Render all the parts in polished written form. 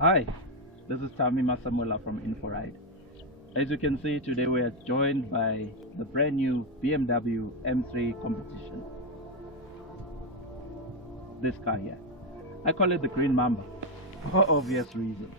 Hi, this is Tami Masamula from InfoRide. As you can see, today we are joined by the brand new BMW M3 Competition. This car here. I call it the Green Mamba for obvious reasons.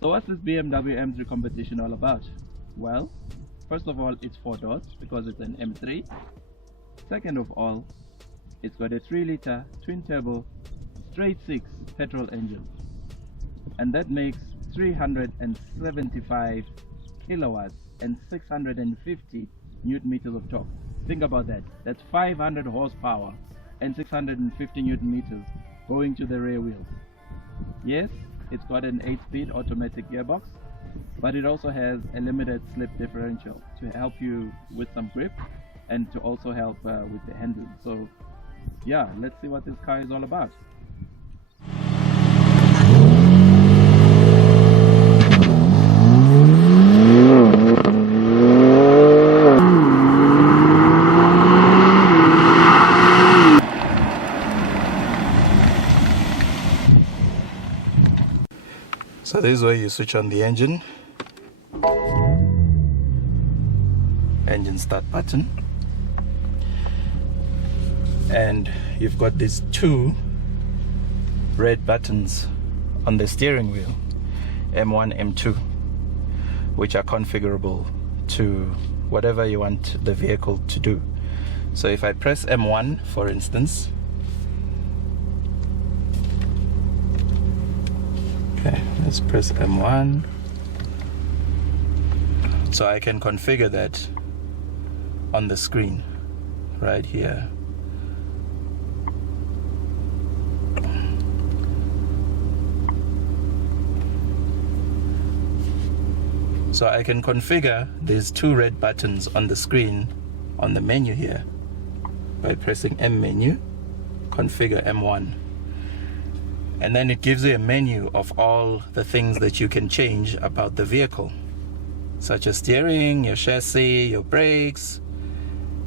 So what's this BMW M3 Competition all about? Well, first of all, it's 4 doors because it's an M3. Second of all, it's got a 3-liter twin turbo straight 6 petrol engine, and that makes 375 kilowatts and 650 newton meters of torque. Think about that. That's 500 horsepower and 650 newton meters going to the rear wheels. Yes, it's got an 8-speed automatic gearbox, but it also has a limited slip differential to help you with some grip and to also help with the handling. So yeah, let's see what this car is all about. So this is where you switch on the engine start button, and you've got these 2 red buttons on the steering wheel, M1, M2, which are configurable to whatever you want the vehicle to do. So if I press M1, for instance, okay, let's press M1. So I can configure that on the screen right here. So I can configure these 2 red buttons on the screen on the menu here by pressing M menu, configure M1. And then it gives you a menu of all the things that you can change about the vehicle, such as steering, your chassis, your brakes,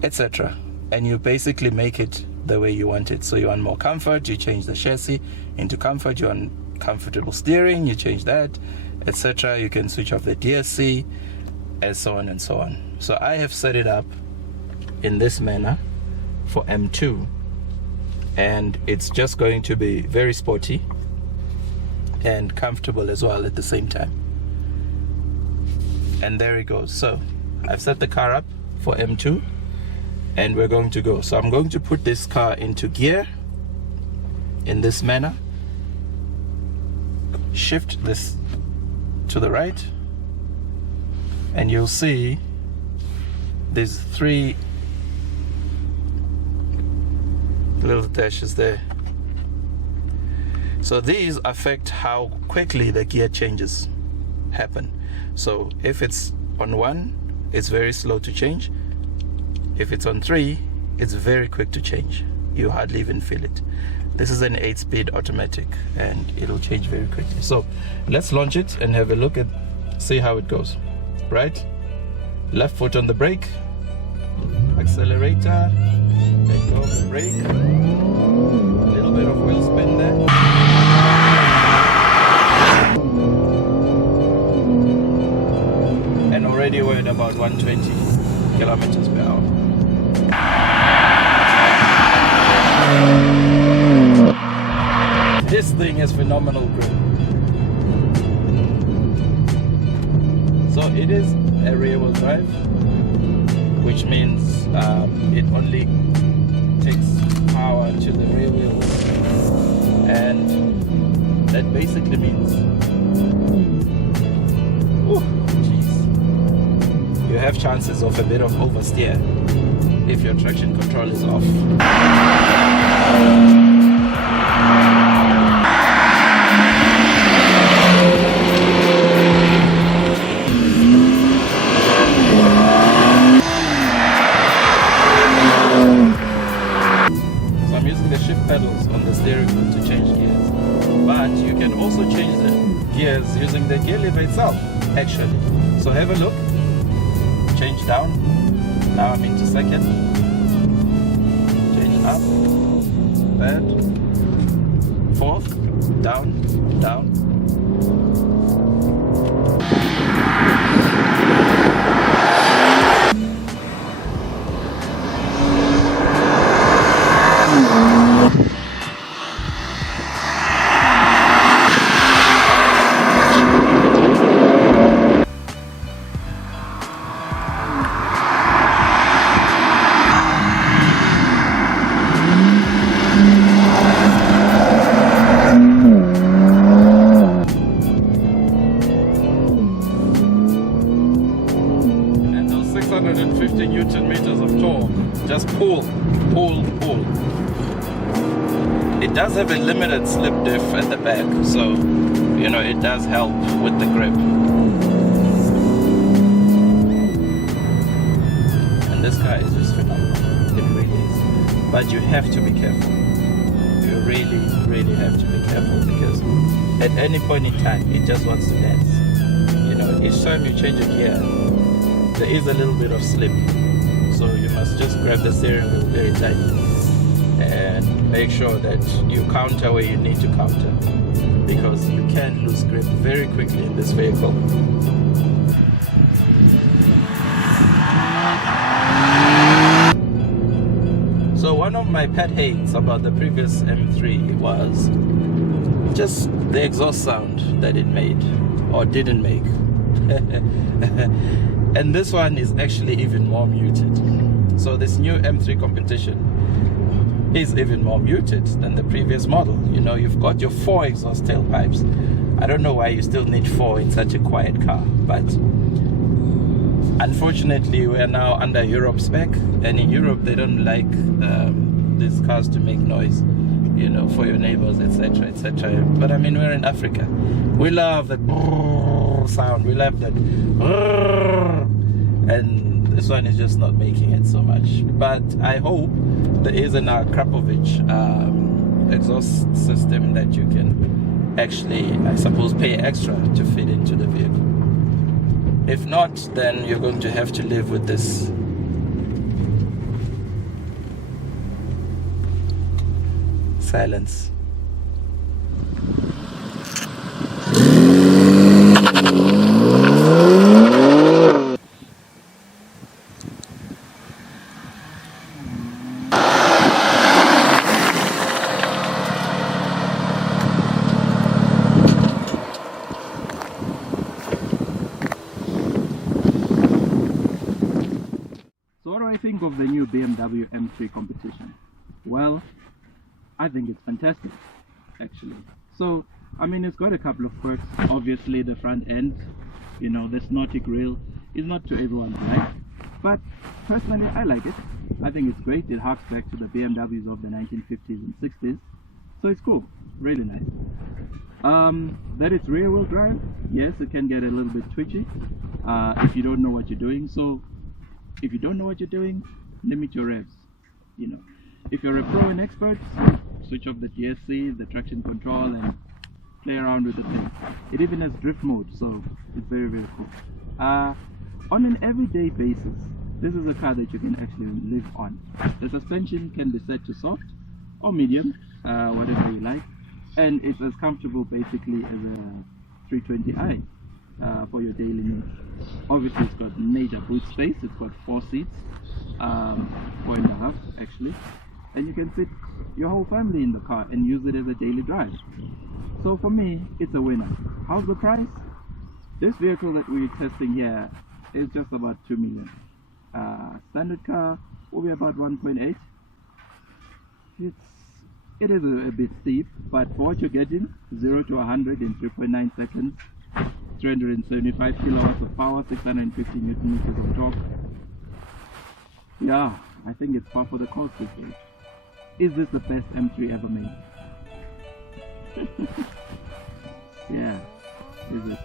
etc. And you basically make it the way you want it. So you want more comfort, you change the chassis into comfort. You want comfortable steering, you change that, etc. You can switch off the DSC, and so on and so on. So I have set it up in this manner for M2, and it's just going to be very sporty and comfortable as well at the same time. And there it goes. So I've set the car up for M2, and we're going to go. So I'm going to put this car into gear in this manner, shift this to the right, and you'll see these 3 little dashes there. So these affect how quickly the gear changes happen. So if it's on 1, it's very slow to change. If it's on 3, it's very quick to change. You hardly even feel it. This is an 8-speed automatic, and it'll change very quickly. So let's launch it and have a look at, see how it goes. Right, left foot on the brake, accelerator, let go of the brake, a little bit of wheel spin there. And already we're at about 120 kilometers per hour. This thing has phenomenal grip. So it is a rear wheel drive, which means it only takes power to the rear wheel, and that basically means you have chances of a bit of oversteer if your traction control is off. the shift pedals on the steering wheel to change gears, but you can also change the gears using the gear lever itself, actually. So have a look. Change down. Now I'm into second. Change up. Third. Fourth. Down. Down. Newton meters of torque, just pull. It does have a limited slip diff at the back, so you know it does help with the grip. And this car is just phenomenal, it really is. But you have to be careful. You really have to be careful, because at any point in time it just wants to dance. You know, each time you change a gear, there is a little bit of slip, so you must just grab the steering wheel very tight and make sure that you counter where you need to counter, because you can lose grip very quickly in this vehicle. So one of my pet hates about the previous M3 was just the exhaust sound that it made or didn't make. And this one is actually even more muted. So this new M3 Competition is even more muted than the previous model. You know, you've got your 4 exhaust tailpipes. I don't know why you still need 4 in such a quiet car, but unfortunately we are now under Europe spec, and in Europe they don't like these cars to make noise, you know, for your neighbors, etc, etc. But I mean, we're in Africa, we love that sound, we love that, and this one is just not making it so much. But I hope there is an Krapovich exhaust system that you can actually, I suppose, pay extra to fit into the vehicle. If not, then you're going to have to live with this silence. So what do I think of the new BMW M3 Competition? Well, I think it's fantastic, actually. So, I mean, it's got a couple of quirks. Obviously, the front end, you know, the snotty grille is not to everyone's like. But personally, I like it. I think it's great. It harks back to the BMWs of the 1950s and 60s. So it's cool, really nice. That it's rear wheel drive, yes, it can get a little bit twitchy if you don't know what you're doing. So if you don't know what you're doing, limit your revs. You know, if you're a pro and expert, switch off the GSC, the traction control, and play around with the thing. It even has drift mode, so it's very, very cool. On an everyday basis, this is a car that you can actually live on. The suspension can be set to soft or medium, whatever you like, and it's as comfortable basically as a 320i for your daily needs. Obviously, it's got major boot space. It's got 4 seats, 4.5 actually, and you can fit your whole family in the car and use it as a daily drive. So for me, it's a winner. How's the price? This vehicle that we're testing here is just about 2 million. Standard car will be about 1.8. It is a bit steep, but for what you're getting, 0 to 100 in 3.9 seconds, 375 kilowatts of power, 650 newton meters of torque. Yeah, I think it's par for the course this day. Is this the best M3 ever made? Yeah, is it?